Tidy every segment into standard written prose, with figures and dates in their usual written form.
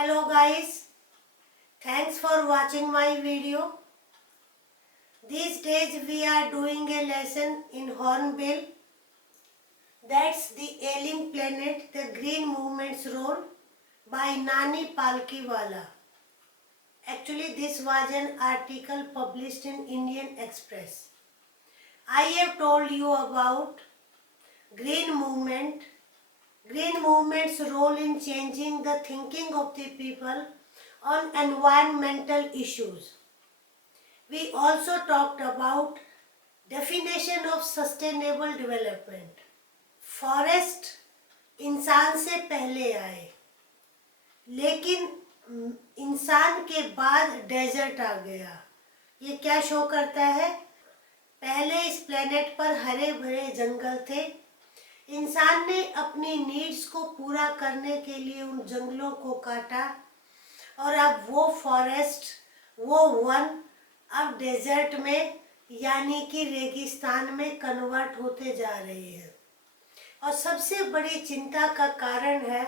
Hello guys, thanks for watching my video. These days we are doing a lesson in Hornbill. That's the Ailing Planet, the Green Movement's Role by Nani Palkiwala. Actually this was an article published in Indian Express. I have told you about Green Movement, Green Movement's role in changing the thinking of the people on environmental issues. We also talked about definition of sustainable development. Forest इंसान से पहले आए, लेकिन इंसान के बाद desert आ गया। ये क्या शो करता है? पहले इस प्लेनेट पर हरे भरे जंगल थे। इंसान ने अपनी नीड्स को पूरा करने के लिए उन जंगलों को काटा और अब वो फॉरेस्ट, वो वन अब डेजर्ट में यानी कि रेगिस्तान में कन्वर्ट होते जा रहे हैं। और सबसे बड़ी चिंता का कारण है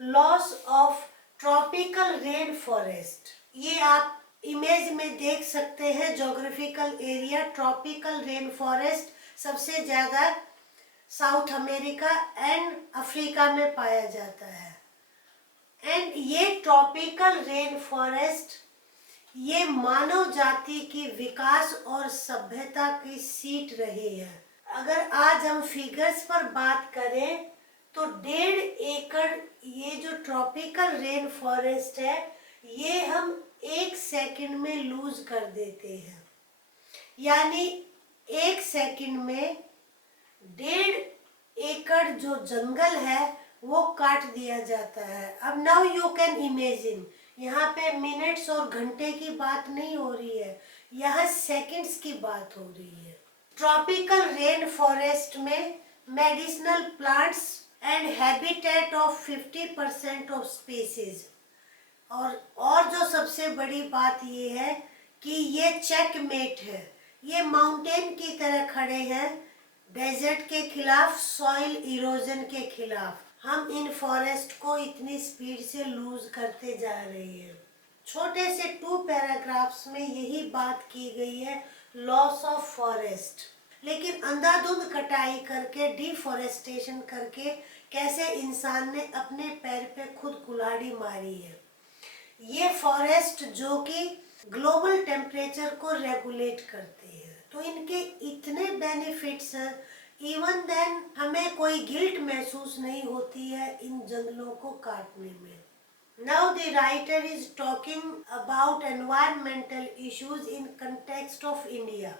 loss of tropical rain forest. ये आप इमेज में देख सकते हैं। Geographical area tropical rain forest सबसे ज़्यादा साउथ अमेरिका एंड अफ्रीका में पाया जाता है। एंड ये ट्रॉपिकल रेन फॉरेस्ट ये मानव जाति की विकास और सभ्यता की सीट रही है। अगर आज हम फिगर्स पर बात करें तो 1.5 एकड़ ये जो ट्रॉपिकल रेन फॉरेस्ट है ये हम 1 सेकंड में लूज कर देते हैं। यानी 1 सेकंड में 1.5 एकड़ जो जंगल है वो काट दिया जाता है। अब नाउ यू कैन इमेजिन, यहाँ पे मिनट्स और घंटे की बात नहीं हो रही है, यहाँ सेकंड्स की बात हो रही है। ट्रॉपिकल रेन फॉरेस्ट में medicinal plants and habitat of 50% of species. और जो सबसे बड़ी बात ये है कि ये चेकमेट है, ये माउंटेन की तरह खड़े हैं डेजर्ट के खिलाफ, सॉइल इरोजन के खिलाफ। हम इन फॉरेस्ट को इतनी स्पीड से लूज करते जा रहे हैं। छोटे से 2 पैराग्राफ्स में यही बात की गई है, लॉस ऑफ फॉरेस्ट। लेकिन अंधाधुंध कटाई करके, डिफॉरेस्टेशन करके कैसे इंसान ने अपने पैर पे खुद कुल्हाड़ी मारी है। ये फॉरेस्ट जो कि ग्लोबल टेम्परेचर को रेगुलेट करते हैं, तो इनके इतने बेनिफिट्स हैं, इवन देन हमें कोई गिल्ट महसूस नहीं होती है इन जंगलों को काटने में। Now the writer is talking about environmental issues in context of India.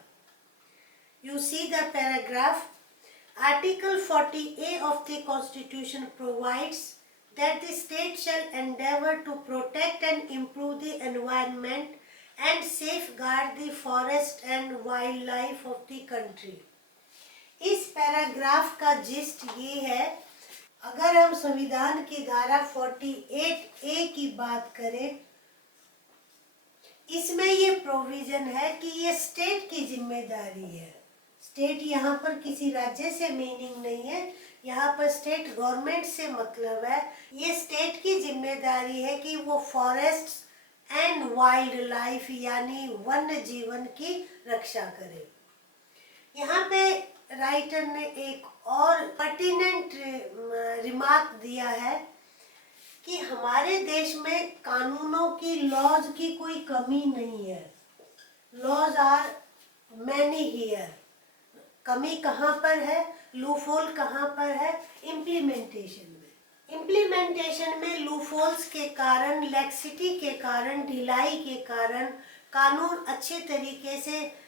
You see the paragraph. Article 40A of the Constitution provides that the state shall endeavor to protect and improve the environment and safeguard the forest and wildlife of the country. इस paragraph का gist ये है, अगर हम संविधान की धारा 48A की बात करें, इसमें ये प्रोविजन है कि ये स्टेट की जिम्मेदारी है। स्टेट यहाँ पर किसी राज्य से मीनिंग नहीं है, यहाँ पर स्टेट गवर्नमेंट से मतलब है। ये स्टेट की जिम्मेदारी है कि वो फॉरेस्ट एंड वाइल्ड लाइफ यानी वन्य जीवन की रक्षा करे। यहाँ पे राइटर ने एक और पर्टिनेंट रिमार्क दिया है कि हमारे देश में कानूनों की, लॉज की कोई कमी नहीं है। Laws are many here. कमी कहाँ पर है, लूफोल कहाँ पर है? इम्प्लीमेंटेशन में। इम्प्लीमेंटेशन में लूफोल्स के कारण, लैक्सिटी के कारण, ढिलाई के कारण कानून अच्छे तरीके से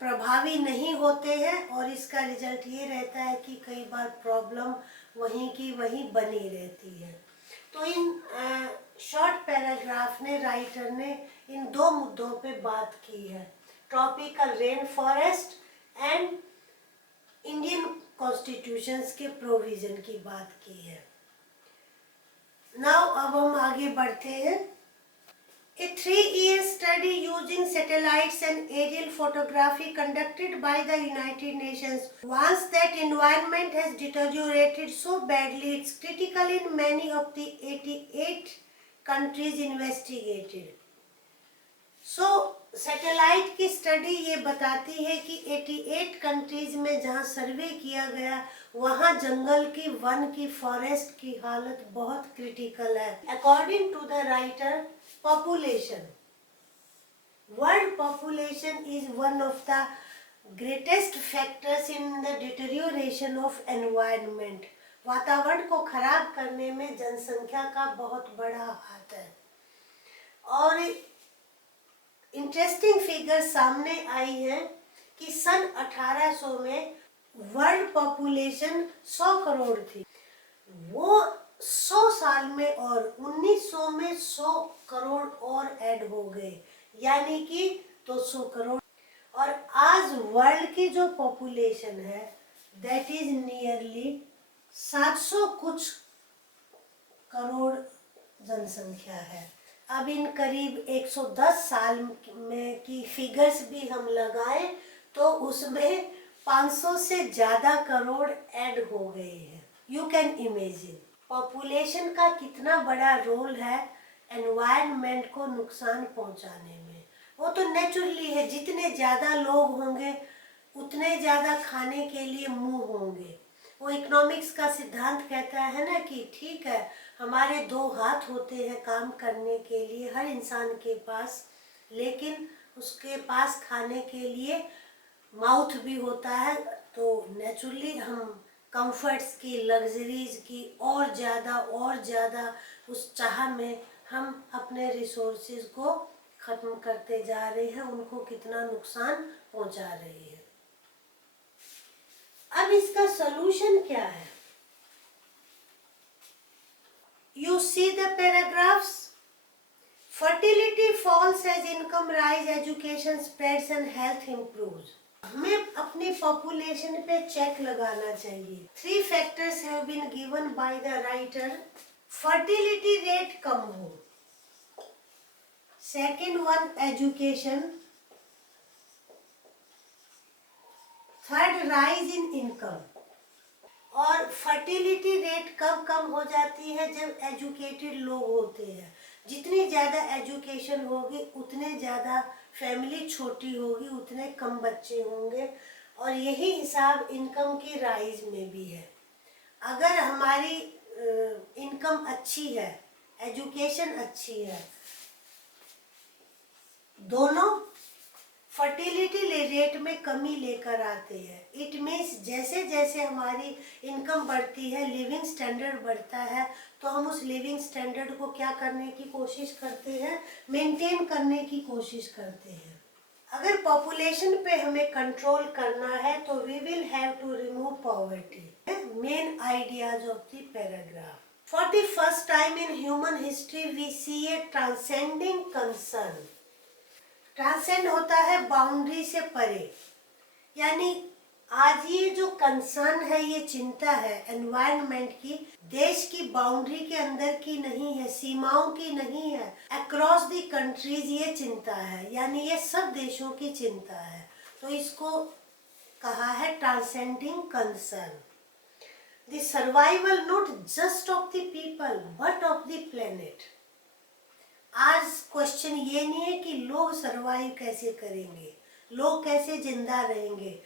प्रभावी नहीं होते हैं और इसका रिजल्ट ये रहता है कि कई बार प्रॉब्लम वहीं की वहीं बनी रहती है। तो इन शॉर्ट पैराग्राफ ने, राइटर ने इन 2 मुद्दों पे बात की है, tropical rain forest and Indian constitutions के प्रोविजन की बात की है। नाउ अब हम आगे बढ़ते हैं। A 3-year study using satellites and aerial photography conducted by the United Nations warns that environment has deteriorated so badly it's critical in many of the 88 countries investigated. So satellite की study ये बताती है कि 88 countries में जहाँ सर्वे किया गया वहाँ जंगल की, वन की, फॉरेस्ट की हालत बहुत क्रिटिकल है. According to the writer, population, world population is one of the greatest factors in the deterioration of environment. वातावरण को खराब करने में जनसंख्या का बहुत बड़ा हाथ है. और इंटरेस्टिंग फिगर सामने आई है कि सन 1800 में वर्ल्ड पॉपुलेशन 100 करोड़ थी. वो 100 साल में और 1900 में 100 करोड़ और ऐड हो गए, यानी कि 200 करोड़. और आज वर्ल्ड की जो पॉपुलेशन है दैट इज नियरली 700 कुछ करोड़ जनसंख्या है. अब इन करीब 110 साल में की फिगर्स भी हम लगाएं तो उसमें 500 से ज़्यादा करोड़ ऐड हो गए हैं. यू कैन इमेजिन पॉपुलेशन का कितना बड़ा रोल है एनवायरनमेंट को नुकसान पहुंचाने में. वो तो नेचुरली है, जितने ज़्यादा लोग होंगे उतने ज़्यादा खाने के लिए मुंह होंगे. वो इकोनॉमिक्स का सिद्धांत कहता है ना कि ठीक है, हमारे 2 हाथ होते हैं काम करने के लिए हर इंसान के पास, लेकिन उसके पास खाने के लिए माउथ भी होता है. तो नेचुरली हम कंफर्ट्स की, लग्जरीज की और ज़्यादा उस चाह में हम अपने रिसोर्सेज को ख़त्म करते जा रहे हैं, उनको कितना नुकसान पहुंचा रहे हैं. अब इसका सलूशन क्या है? You see the paragraphs. Fertility falls as income rise, education spreads and health improves. हमें अपनी पॉपुलेशन पे चेक लगाना चाहिए. 3 factors have been given by the writer. Fertility rate कम हो. Second one, education. Third, rise in income. और fertility rate कब कम हो जाती है? जब एजुकेटेड लोग होते हैं. जितनी ज़्यादा एजुकेशन होगी उतने ज़्यादा फैमिली छोटी होगी, उतने कम बच्चे होंगे. और यही हिसाब इनकम की राइज में भी है. अगर हमारी इनकम अच्छी है, एजुकेशन अच्छी है, दोनों फर्टिलिटी रेट में कमी लेकर आते हैं. इट मीन्स जैसे जैसे हमारी इनकम बढ़ती है, लिविंग स्टैंडर्ड बढ़ता है, तो हम उस लिविंग स्टैंडर्ड को क्या करने की कोशिश करते हैं? मेंटेन करने की कोशिश करते हैं. अगर पॉपुलेशन पे हमें कंट्रोल करना है तो we will have to remove poverty. Main ideas of the paragraph. For the first time in human history we see a transcending concern. Transcend होता है बाउंड्री से परे, यानी आज ये जो कंसर्न है, ये चिंता है एनवायरनमेंट की, देश की बाउंड्री के अंदर की नहीं है, सीमाओं की नहीं है, अक्रॉस द कंट्रीज ये चिंता है, यानी ये सब देशों की चिंता है. तो इसको कहा है transcending concern. The survival not just of the people but of the planet. आज क्वेश्चन ये नहीं है कि लोग सरवाइव कैसे करेंगे, लोग कैसे जिंदा रहेंगे.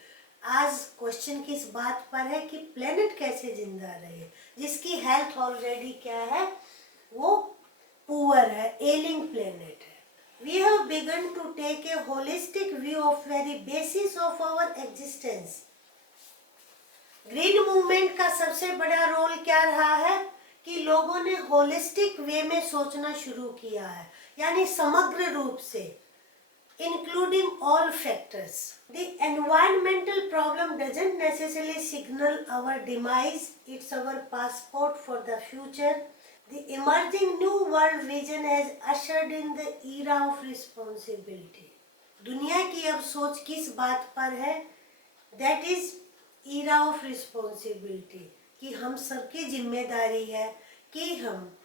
आज क्वेश्चन किस बात पर है कि प्लेनेट कैसे जिंदा रहे, जिसकी हेल्थ ऑलरेडी क्या है, वो पुअर है, एलिंग प्लेनेट है. We have begun to take a holistic view of very basis of our existence. Green movement का सबसे बड़ा रोल क्या रहा है कि लोगों ने होलिस्टिक वे में सोचना शुरू किया है, यानी समग्र रूप से, including all factors. The environmental problem doesn't necessarily signal our demise, it's our passport for the future. The emerging new world vision has ushered in the era of responsibility. दुनिया की अब सोच किस बात पर है? That is era of responsibility, कि हम सबकी जिम्मेदारी है कि हम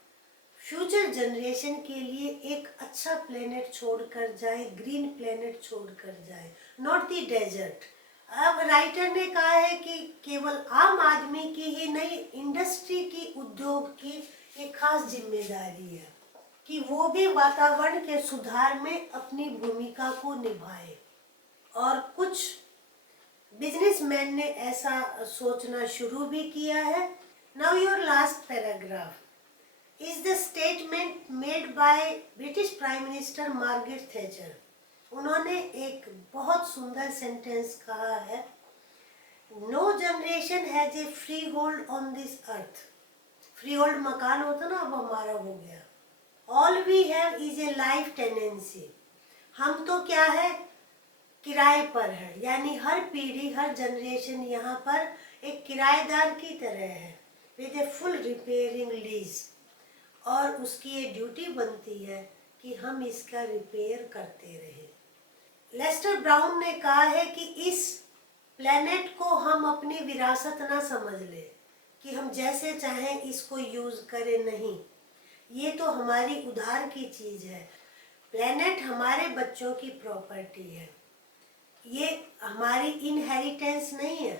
फ्यूचर जनरेशन के लिए एक अच्छा प्लेनेट छोड़कर जाए, ग्रीन प्लेनेट छोड़कर जाए, नॉट द डेजर्ट. अब राइटर ने कहा है कि केवल आम आदमी की ही नहीं, इंडस्ट्री की, उद्योग की एक खास जिम्मेदारी है. कि वो भी वातावरण के सुधार में अपनी भूमिका को निभाए। और कुछ बिजनेसमैन ने ऐसा सोचना शुरू भी किया है। Now your last paragraph is the statement made by British prime minister Margaret Thatcher. उन्होंने एक बहुत सुंदर सेंटेंस कहा है, no generation has a freehold on this earth. Freehold मकान होता ना, अब हमारा हो गया। All we have is a life tenancy. हम तो क्या है, किराए पर है, यानी हर पीढ़ी हर जनरेशन यहाँ पर एक किराएदार की तरह है with a full repairing lease. और उसकी ये ड्यूटी बनती है कि हम इसका रिपेयर करते रहें। लेस्टर ब्राउन ने कहा है कि इस प्लेनेट को हम अपनी विरासत ना समझ ले कि हम जैसे चाहें इसको यूज करें, नहीं, ये तो हमारी उधार की चीज है। प्लेनेट हमारे बच्चों की प्रॉपर्टी है, ये हमारी इनहेरिटेंस नहीं है।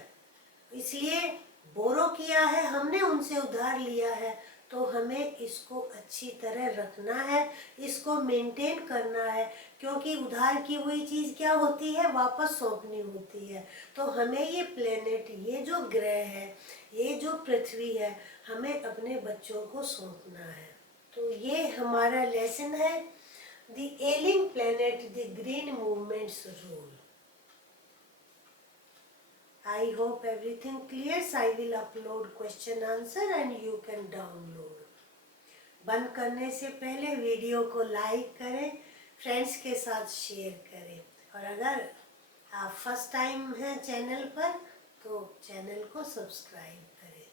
इसलिए बोरो किया है हमने, उनसे उधार लिया है, तो हमें इसको अच्छी तरह रखना है, इसको मेंटेन करना है, क्योंकि उधार की हुई चीज़ क्या होती है, वापस सौंपनी होती है। तो हमें ये प्लेनेट, ये जो ग्रह है, ये जो पृथ्वी है, हमें अपने बच्चों को सौंपना है। तो ये हमारा लेसन है, the ailing planet, the green movements rule. I hope everything clears. I will upload question answer and you can download. बंद करने से पहले वीडियो को लाइक करें, फ्रेंड्स के साथ शेयर करें, और अगर आप फर्स्ट टाइम हैं चैनल पर तो चैनल को सब्सक्राइब करें।